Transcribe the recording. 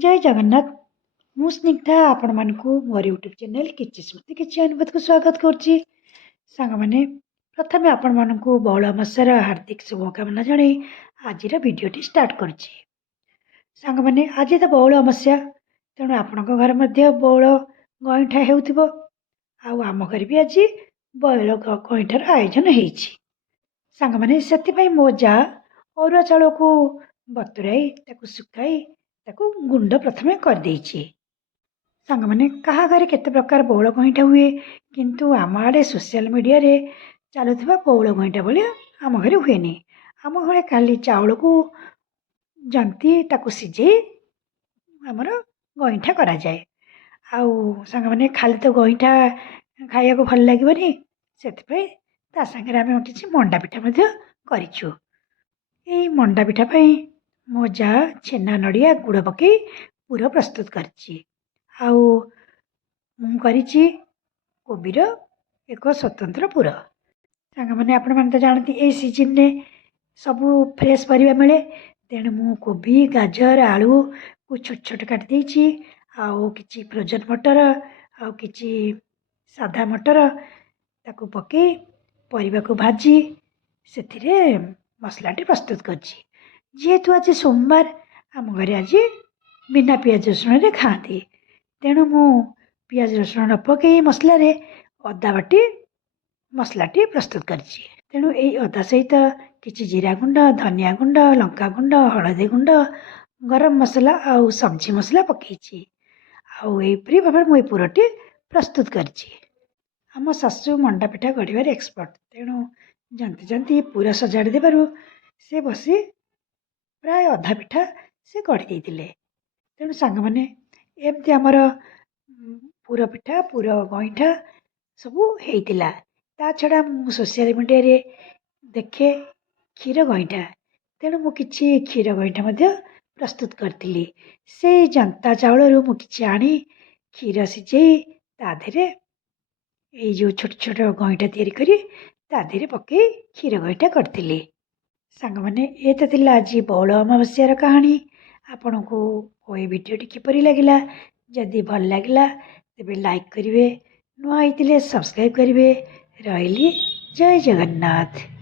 जय जगन्नाथ। मु स्निग्धा आपण मानकु मोर यूट्यूब चैनल किछि स्मृति किछि अनुभूत को स्वागत करछि। सांग माने प्रथमे आपण मानकु बौल अमावास्यार हार्दिक शुभकामना जणे आजिर भिडियोटी स्टार्ट करछि। सांग माने आज तो बौल अमावास्या तेणु आपणक घर मध्य बौल गईठा हेउथिबो। आउ आम घर भी आज बौल गईठार आयोजन हेछि। सांग माने सेति पई मो जा अरुआ चाउल को बतुराई ताकू सुखाई ताकू गुंड प्रथमे कर देछि। सांग माने कहा घरे केते प्रकार बौल गईठा हुए किंतु आम आड़े सोशल मीडिया रे चलुथिबा बौल गईठा भलिया आम घरे हुएनी। आम घरे खाली चाउल को जंती ताकू सिझे आमर गईठा करा जाए। आउ सांग माने खाली तो गईठा खाइया को भल लागिबनी सेति पई ता संगे आमे किछि मंडा पिठा मध्ये करिछु। एई मंडा पिठा पई मो जा छेना नड़िया गुड़ पकई पूरा प्रस्तुत करछि। आउ मु करिछि कोबीर एक स्वतंत्र पुर। सांग माने आपण माने तो जानती ए सीजन ने सबु फ्रेश परिबा मिले तेणु मु कोबी गाजर आलू को छोट छोट काट देछि। आउ किछि फ्रोजन मटर आउ किछि साधा मटर ताकू पकई परिबा को भाजी सेथिरे मसलाटी प्रस्तुत करछि। जेहेतु आज सोमवार आम घरे आज बिना पियाज रसुण रे खाती तेणु मु पियाज रसुण न पकई मसला रे अदा बाटी मसलाटी प्रस्तुत करछि। तेणु एई अदा सहित किछि जीरा गुंड धनिया गुंड लंका गुंड हळदी गुंड गरम मसला आउ सब्जी मसला पकईछि। आउ एपरी भाबरे मु पुरटी प्रस्तुत करछि। आम सासु मंडा पिठा गढ़िबार एक्सपर्ट तेणु जंती जंती पूरा सजाड़ी देबारु से बसी प्राय अधा पिठा से गढ़ी देइतिले। तेणु सांग माने एमती आमर पूरा पिठा पूरा गईठा सबू हेइतिला। ता छड़ा मु सोशल मीडिया रे देखे क्षीर गईठा तेणु मु किछि क्षीर गईठा मध्ये प्रस्तुत करथिली। से जंता चाउल मु किछि आनी क्षीर सिझेई ता देहरे एई जो छोट छोट गईठा तैयारी करी ता देहरे पकई क्षीर गईठा करथिली। सांग माने ए तो थिला आज बौल अमावास्यार कहानी। आपन को ए वीडियोटी किपरि लागिला जदि भल लागिला तेबे लाइक करिवे नुआ आइतिले सब्सक्राइब करिवे। रहिली जय जगन्नाथ।